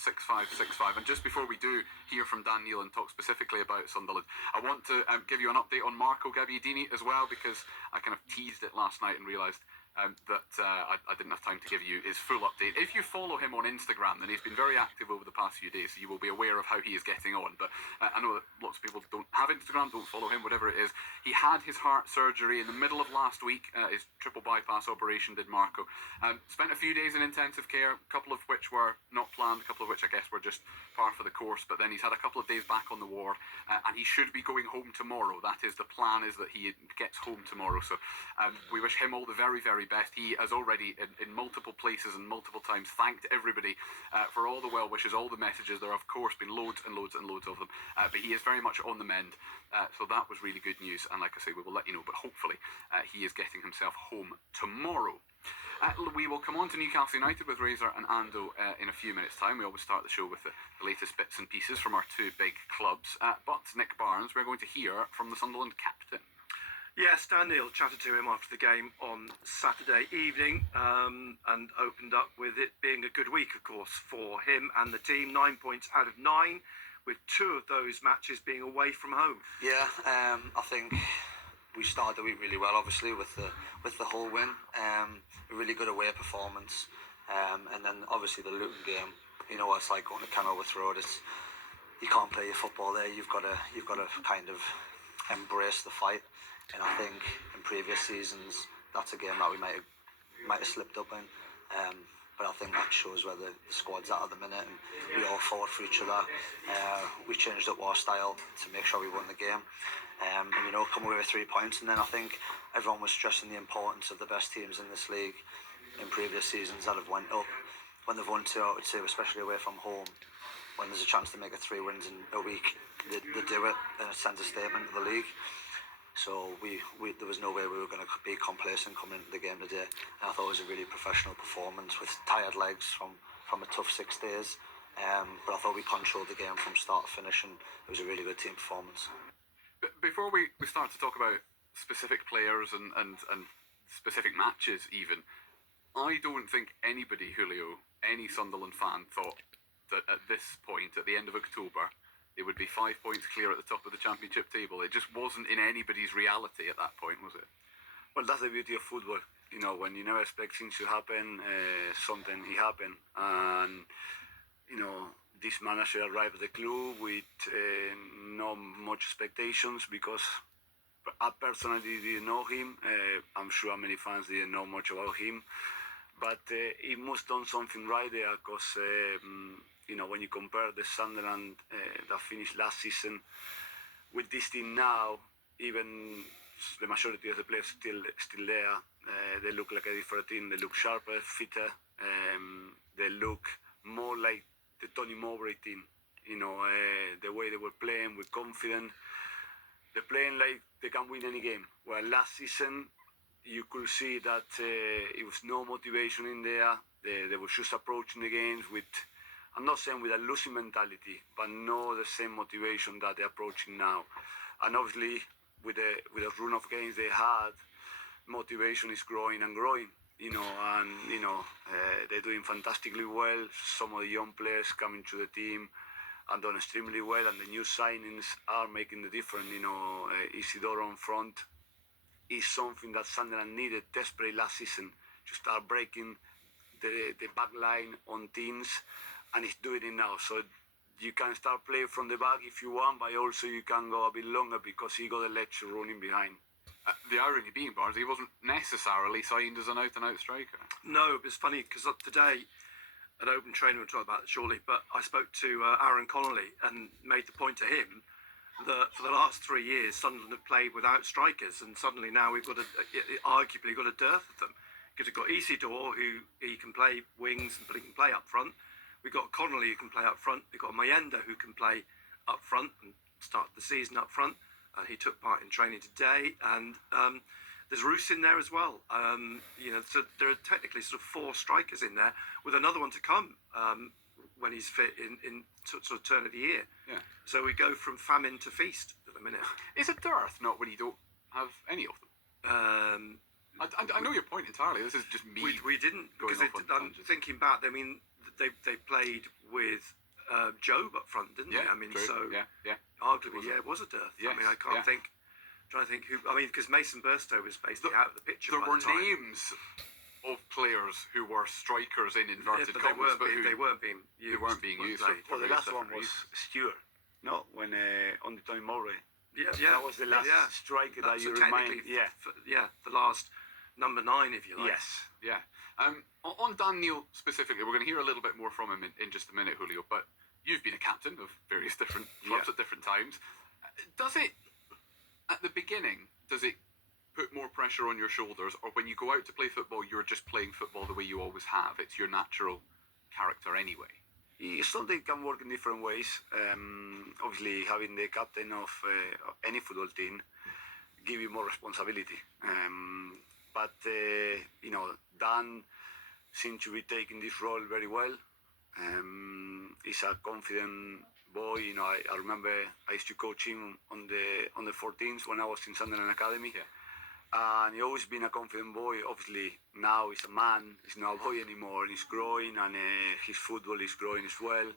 6565. And just before we do hear from Dan Neil and talk specifically about Sunderland, I want to give you an update on Marco Gabbiadini as well, because I kind of teased it last night and realised that I didn't have time to give you his full update. If you follow him on Instagram, then he's been very active over the past few days, so you will be aware of how he is getting on. But I know that lots of people don't have Instagram, don't follow him, whatever it is. He had his heart surgery in the middle of last week, his triple bypass operation did Marco. Spent a few days in intensive care, a couple of which were not planned, a couple of which I guess were just par for the course, but then he's had a couple of days back on the ward, and he should be going home tomorrow. That is the plan, is that he gets home tomorrow. So we wish him all the very, very best. He has already, in multiple places and multiple times, thanked everybody for all the well wishes, all the messages. There have, of course, been loads and loads and loads of them, but he is very much on the mend. So that was really good news, and like I say, we will let you know, but hopefully he is getting himself home tomorrow. We will come on to Newcastle United with Razor and Ando in a few minutes' time. We always start the show with the latest bits and pieces from our two big clubs. But Nick Barnes, we're going to hear from the Sunderland captain. Yes, Dan Neil chatted to him after the game on Saturday evening and opened up with it being a good week, of course, for him and the team. 9 points out of 9, with 2 of those matches being away from home. Yeah, I think we started the week really well, obviously, with the whole win. A really good away performance, and then obviously the Luton game. You know what it's like going to Kenilworth Road. You can't play your football there. You've got to kind of embrace the fight. And I think in previous seasons that's a game that we might have slipped up in. But I think that shows where the squad's at the minute, and we all fought for each other. We changed up our style to make sure we won the game, and come away with 3 points. And then I think everyone was stressing the importance of the best teams in this league in previous seasons that have went up. When they've won 2 out of 2, especially away from home, when there's a chance to make it 3 wins in a week, they do it, and it sends a statement to the league. So there was no way we were going to be complacent coming into the game today. And I thought it was a really professional performance with tired legs from a tough 6 days. But I thought we controlled the game from start to finish, and it was a really good team performance. Before we start to talk about specific players and specific matches even, I don't think anybody, Julio, any Sunderland fan, thought that at this point, at the end of October, it would be 5 points clear at the top of the championship table. It just wasn't in anybody's reality at that point, was it? Well, that's the beauty of football. When you never expect things to happen, something happen. And, this manager arrived at the club with not much expectations, because I personally didn't know him. I'm sure many fans didn't know much about him. But he must have done something right there, because when you compare the Sunderland that finished last season with this team now, even the majority of the players still there. They look like a different team. They look sharper, fitter. They look more like the Tony Mowbray team. The way they were playing with confidence. They're playing like they can win any game. Well, last season you could see that it was no motivation in there. They were just approaching the games with, I'm not saying with a losing mentality, but no the same motivation that they're approaching now. And obviously, with the run of games they had, motivation is growing and growing. They're doing fantastically well. Some of the young players coming to the team and done extremely well, and the new signings are making the difference. Isidoro on front is something that Sunderland needed desperately last season to start breaking the back line on teams. And he's doing it now, so you can start playing from the back if you want, but also you can go a bit longer because he got the legs running behind. The irony being, Barnes, he wasn't necessarily signed as an out-and-out striker. No, it was funny because today at open training, we'll talk about it shortly, but I spoke to Aaron Connolly and made the point to him that for the last 3 years Sunderland have played without strikers, and suddenly now we've got arguably got a dearth of them. Because we've got Isidore, who he can play wings, but he can play up front. We've got Connolly who can play up front. We've got Mayenda who can play up front and start the season up front. He took part in training today. And there's Roos in there as well. So there are technically sort of 4 strikers in there, with another one to come when he's fit in sort of turn of the year. Yeah. So we go from famine to feast at the minute. Is it dearth, not when you don't have any of them? I know your point entirely. This is just me. We didn't, because I'm thinking back. I mean, they played with Job up front, didn't they? I mean, true. so yeah. arguably, it was a dearth. Yes, I mean, I can't yeah. think. Trying to think who. I mean, because Mason Burstow was basically out of the picture. There by were the time. names of players who were strikers in Yeah, inverted but commas, they weren't being used. they weren't being used. played. For Well, the various last one different was reasons. Stewart, no? When on the Tony Mowbray. Yeah, That was the last striker that you remind. Yeah. The last number 9, if you like. Yes. Yeah. On Dan Neil specifically, we're going to hear a little bit more from him in just a minute, Julio. But you've been a captain of various different clubs at different times. Does it, at the beginning, does it put more pressure on your shoulders, or when you go out to play football, you're just playing football the way you always have? It's your natural character anyway. Something can work in different ways. Obviously, having the captain of any football team give you more responsibility. But Dan seems to be taking this role very well. He's a confident boy. I remember I used to coach him on the 14s when I was in Sunderland Academy. Yeah. And he's always been a confident boy. Obviously, now he's a man. He's not a boy anymore. He's growing, and his football is growing as well.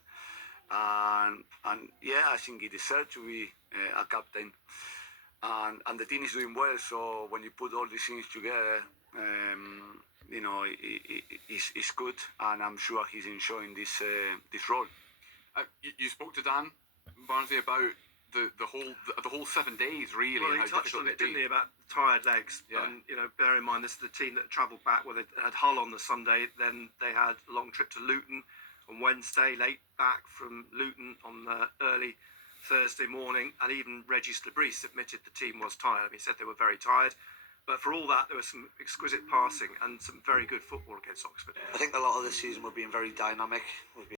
And yeah, I think he deserves to be a captain. And the team is doing well. So when you put all these things together, it's good. And I'm sure he's enjoying this role. You spoke to Dan Barnsley about the whole 7 days, really. Well, and he how touched difficult on it, it'd be. didn't he, about tired legs? Yeah. And bear in mind, this is the team that travelled back. Well, they had Hull on the Sunday, then they had a long trip to Luton on Wednesday, late back from Luton on the early Thursday morning, and even Regis Lebris admitted the team was tired. He said they were very tired. But for all that, there was some exquisite passing and some very good football against Oxford. I think a lot of this season we've been very dynamic. We've been